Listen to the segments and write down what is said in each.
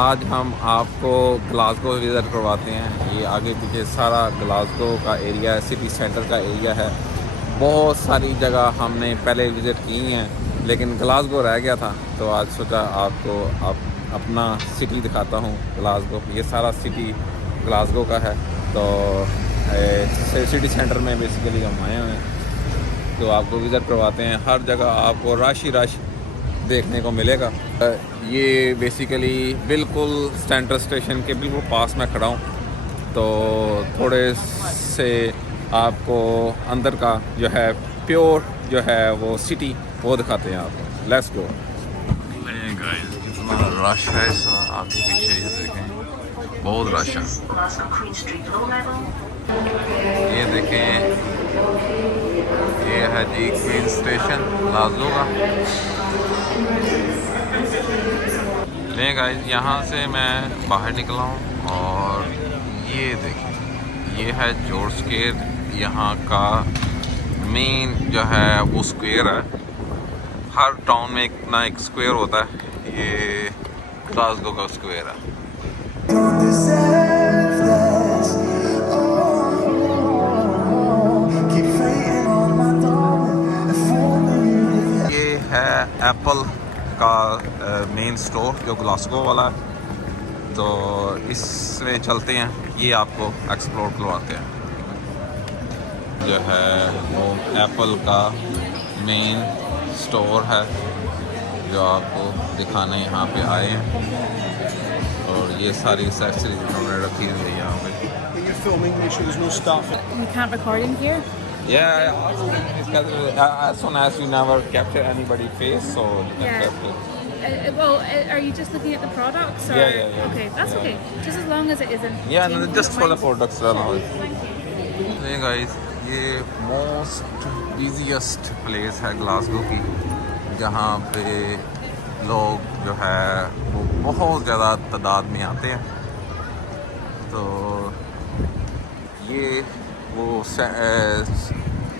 आज हम आपको ग्लासगो विज़िट करवाते हैं। ये आगे पीछे सारा ग्लासगो का एरिया है, सिटी सेंटर का एरिया है। बहुत सारी जगह हमने पहले विज़िट की हैं लेकिन ग्लासगो रह गया था, तो आज सोचा आपको अपना सिटी दिखाता हूँ। ग्लासगो, ये सारा सिटी ग्लासगो का है। तो सिटी सेंटर में बेसिकली हम आए हुए हैं, तो आपको विज़िट करवाते हैं। हर जगह आपको रश ही रश देखने को मिलेगा। ये बेसिकली बिल्कुल सेंट्रल स्टेशन के बिल्कुल पास में खड़ा हूँ, तो थोड़े से आपको अंदर का जो है प्योर जो है वो सिटी वो दिखाते हैं आपको। Let's go. गाइस कितना रश है इस समय, आगे पीछे ये देखें, बहुत रश है। ये देखें, ये है जी क्वीन स्टेशन ग्लासगो का। नहीं गाइस, यहाँ से मैं बाहर निकला हूँ और ये देखिए, ये है जॉर्ज स्क्वायर। यहाँ का मेन जो है वो स्क्वायर है। हर टाउन में एक ना एक स्क्वायर होता है, ये ग्लासगो का स्क्वायर है। ये है एप्पल का मेन स्टोर जो ग्लासगो वाला है, तो इसमें चलते हैं, ये आपको एक्सप्लोर करवाते हैं। जो है वो एप्पल का मेन स्टोर है जो आपको दिखाने यहाँ पे आए हैं, और ये सारी एक्सेसरीज उन्होंने रखी हुई है यहाँ पे। We can't record in here. Yeah, as soon as you never capture anybody's face, so you can Yeah. capture. Well, are you just looking at the products? Or? Yeah. Okay, that's Yeah. okay. Just as long as it isn't. Yeah, no, tainted just for the wine. products. Hey guys, ये most busiest place है Glasgow की, जहाँ पे लोग जो है वो बहुत ज़्यादा तादाद में आते हैं। तो ये वो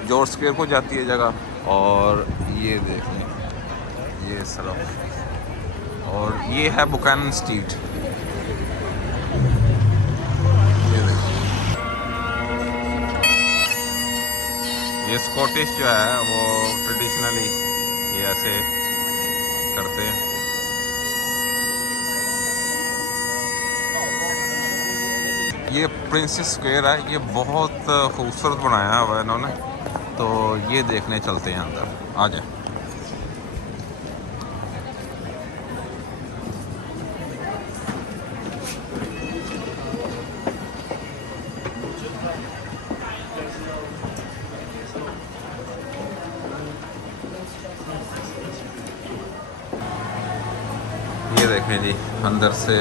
जॉर्ज स्क्वायर को जाती है जगह, और ये देख लें, ये सड़क, और ये है बुकैनन स्ट्रीट। ये देखें, ये स्कॉटिश जो है वो ट्रेडिशनली ये ऐसे करते हैं। ये प्रिंसेस स्क्वायर है, ये बहुत खूबसूरत बनाया हुआ है इन्होंने, तो ये देखने चलते हैं अंदर, आ जाए। ये देखें जी, अंदर से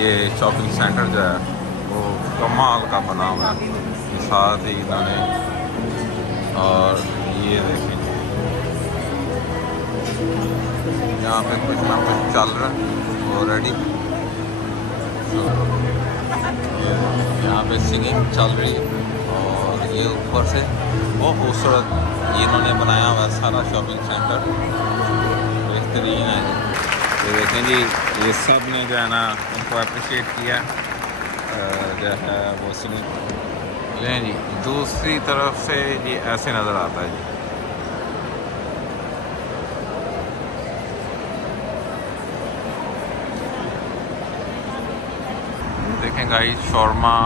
ये शॉपिंग सेंटर जो है वो कमाल का बना हुआ है, साथ ही इन्होंने, और ये देखें यहाँ पे कुछ ना कुछ चल रहा है ऑलरेडी। यहाँ पे सिंगिंग चल रही है, और ये ऊपर से बहुत खूबसूरत ये इन्होंने बनाया हुआ है सारा शॉपिंग सेंटर, बेहतरीन है। ये देखें जी, ये सब ने जो है ना उनको अप्रिशिएट किया जो है वो सिंगिंग। लें जी, दूसरी तरफ से ये ऐसे नज़र आता है जी। देखें गाइस, शौरमा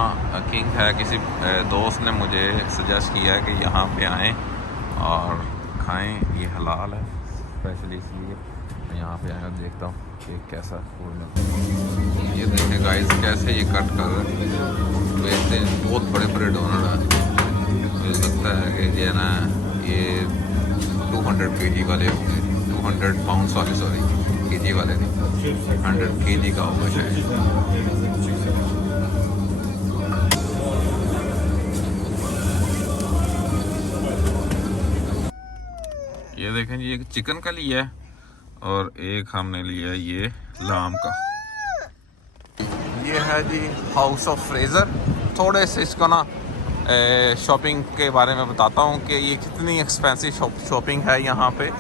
किंग है, किसी दोस्त ने मुझे सजेस्ट किया कि यहाँ पे आएँ और खाएं, ये हलाल है स्पेशली, इसलिए मैं यहाँ पे आया, देखता हूँ कि कैसा फूड मिलता है। ये देखें गाइस, कैसे ये कट कर रहे हैं, वैसे बहुत बड़े बड़े डोनर हैं। मुझे लगता है कि जो है ना ये 200 kg वाले होंगे, 200 पाउंड्स वाले, सॉरी kg वाले नहीं, 100 kg का होगा शायद। ये देखें जी, एक चिकन का लिया है और एक हमने लिया है ये लाम का। ये है जी हाउस ऑफ फ्रेज़र। थोड़े से इसको ना शॉपिंग के बारे में बताता हूँ कि ये कितनी एक्सपेंसिव शॉपिंग है यहाँ पे।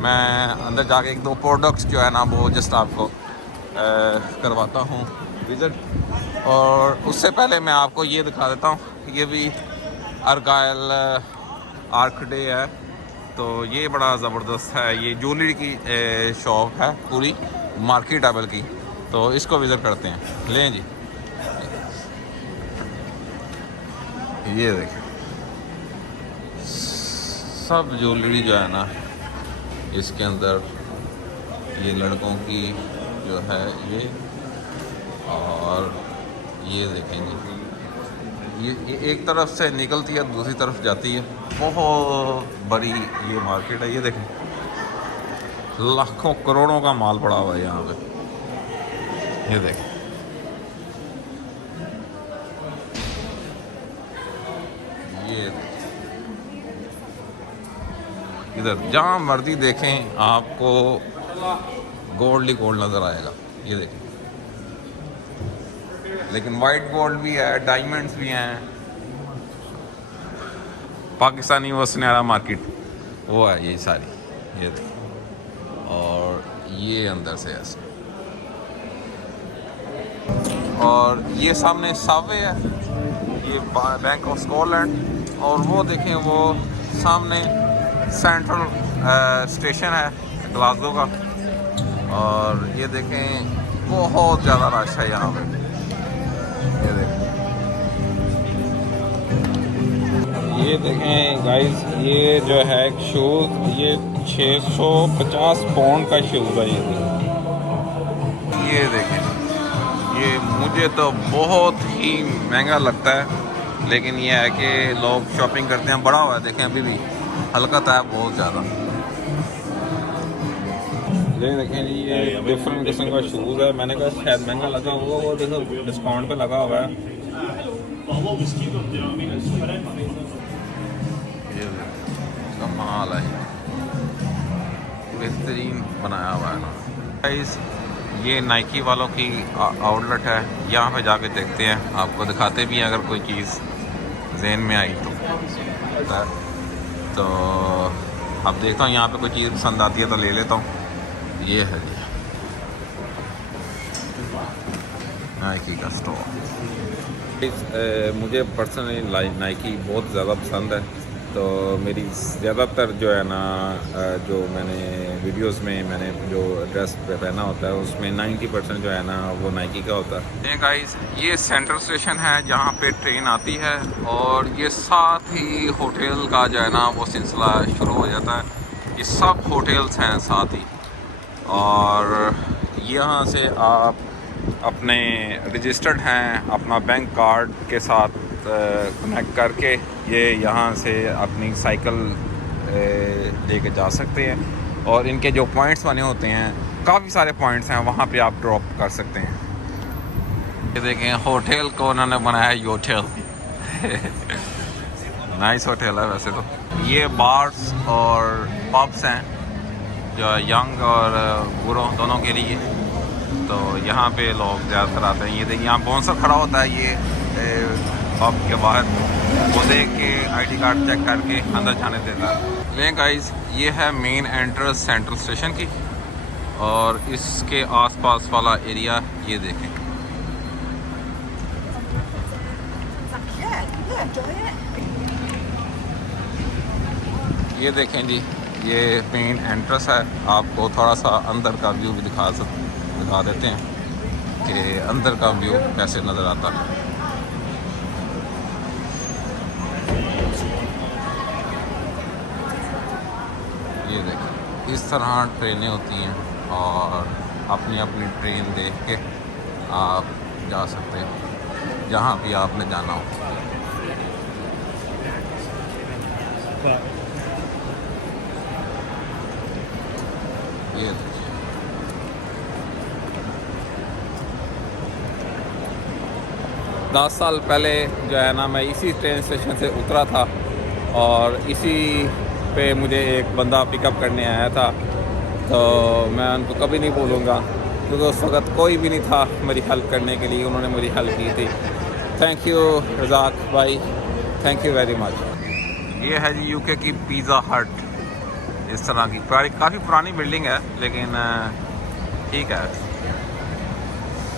मैं अंदर जाके एक दो प्रोडक्ट्स जो है ना वो जस्ट आपको करवाता हूँ विज़िट। और उससे पहले मैं आपको ये दिखा देता हूँ, ये भी आर्गाइल आर्कडे है, तो ये बड़ा ज़बरदस्त है। ये ज्वेलरी की शॉप है पूरी मार्केटेबल की, तो इसको विज़िट करते हैं। लें जी, ये देखें सब ज्वेलरी जो है ना इसके अंदर, ये लड़कों की जो है ये, और ये देखेंगे ये एक तरफ से निकलती है दूसरी तरफ जाती है। बहुत बड़ी ये मार्केट है, ये देखें लाखों करोड़ों का माल पड़ा हुआ है यहाँ पे, ये देखें। ये इधर जहाँ मर्जी देखें आपको गोल्ड ही गोल्ड नज़र आएगा, ये देखें। लेकिन वाइट गोल्ड भी है, डायमंड्स भी हैं। पाकिस्तानी वो सुनहरा मार्केट वो है ये सारी, ये देखें। और ये अंदर से ऐसे, और ये सामने सबवे है, ये बैंक ऑफ स्कॉटलैंड। और वो देखें वो सामने सेंट्रल स्टेशन है ग्लासगो का। और ये देखें बहुत ज़्यादा रश है यहाँ पे, ये देखें। ये देखें गाइस, ये जो है शूज़, ये 650 पाउंड का शूज़ है। ये देखें, ये मुझे तो बहुत ही महंगा लगता है, लेकिन ये है कि लोग शॉपिंग करते हैं। बड़ा हुआ है देखें, अभी भी हल्का था बहुत ज़्यादा। ये देखें जी, ये डिफरेंट किस्म का शूज़ है। मैंने कहा शायद महंगा लगा हुआ, वो देखो डिस्काउंट पे लगा हुआ है। ये कमाल है, बेहतरीन बनाया हुआ है गाइस। ये नाइकी वालों की आउटलेट है, यहाँ पे जाके देखते हैं, आपको दिखाते भी हैं अगर कोई चीज़ जहन में आई तो अब देखता हूँ यहाँ पे कोई चीज़ पसंद आती है तो ले लेता हूँ। ये है जी नाइकी का स्टोर। मुझे पर्सनली नाइकी बहुत ज़्यादा पसंद है, तो मेरी ज़्यादातर जो है ना जो मैंने वीडियोस में मैंने जो ड्रेस पहना होता है उसमें 90% जो है ना वो नाइकी का होता है। गाइस, ये सेंट्रल स्टेशन है जहाँ पे ट्रेन आती है, और ये साथ ही होटल का जो है ना वो सिलसिला शुरू हो जाता है। ये सब होटल्स हैं साथ ही, और यहाँ से आप अपने रजिस्टर्ड हैं अपना बैंक कार्ड के साथ कनेक्ट करके ये यहाँ से अपनी साइकिल लेके जा सकते हैं। और इनके जो पॉइंट्स बने होते हैं, काफ़ी सारे पॉइंट्स हैं, वहाँ पे आप ड्रॉप कर सकते हैं। ये देखें होटल को उन्होंने बनाया योटेल नाइस होटल है वैसे तो। ये बार्स और पब्स हैं जो यंग और बूढ़ों दोनों के लिए, तो यहाँ पे लोग ज़्यादातर आते हैं। ये देखिए यहाँ बाउंसर खड़ा होता है ये पब के बाहर, वो देख के आईडी कार्ड चेक करके अंदर जाने देता है। लेकिन गाइस, ये है मेन एंट्रेंस सेंट्रल स्टेशन की, और इसके आसपास वाला एरिया ये देखें। ये देखें जी, ये मेन एंट्रेंस है। आपको थोड़ा सा अंदर का व्यू भी दिखा देते हैं कि अंदर का व्यू कैसे नज़र आता है। ये देखें, इस तरह ट्रेनें होती हैं, और अपनी अपनी ट्रेन देख के आप जा सकते हैं जहाँ भी आपने जाना हो। ये देखिए, 10 साल पहले जो है ना मैं इसी ट्रेन स्टेशन से उतरा था, और इसी पे मुझे एक बंदा पिकअप करने आया था। तो मैं उनको कभी नहीं भूलूँगा, क्योंकि उस वक़्त कोई भी नहीं था मेरी हेल्प करने के लिए, उन्होंने मेरी हेल्प की थी। थैंक यू रज़ाक भाई, थैंक यू वेरी मच। ये है जी यूके की पिज़्ज़ा हट, इस तरह की काफ़ी पुरानी बिल्डिंग है, लेकिन ठीक है।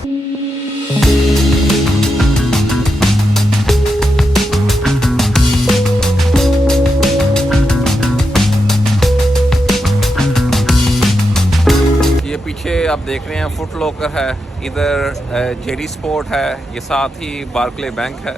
ये पीछे आप देख रहे हैं फुट लॉकर है, इधर जेडी स्पोर्ट है, ये साथ ही बार्कले बैंक है।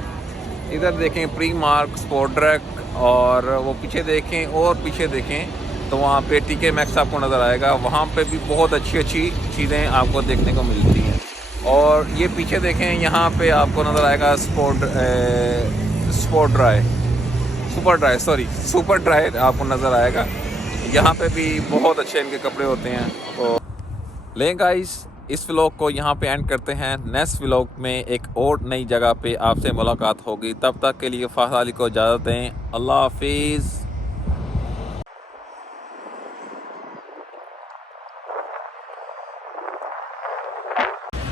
इधर देखें प्री मार्क, स्पोर्ट ट्रैक, और वो पीछे देखें और पीछे देखें तो वहाँ पे टीके मैक्स आपको नज़र आएगा। वहाँ पे भी बहुत अच्छी अच्छी चीज़ें आपको देखने को मिलती हैं। और ये पीछे देखें, यहाँ पे आपको नज़र आएगा सुपर ड्राई आपको नज़र आएगा। यहाँ पे भी बहुत अच्छे इनके कपड़े होते हैं। तो लें गाइस, इस व्लॉग को यहाँ पे एंड करते हैं। नेक्स्ट व्लॉग में एक और नई जगह पे आपसे मुलाकात होगी। तब तक के लिए फ़ाज़ अली को इजाज़त दें। अल्लाह हाफिज़।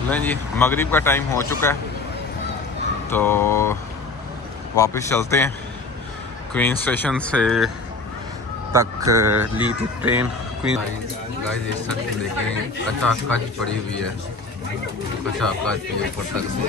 लें जी, मगरिब का टाइम हो चुका है तो वापस चलते हैं। क्वीन स्टेशन से तक ली थी ट्रेन क्वीन। गाइस इस तरफ देखें, कच्चा कच पड़ी हुई है, कच्चा कच ऊपर तक से।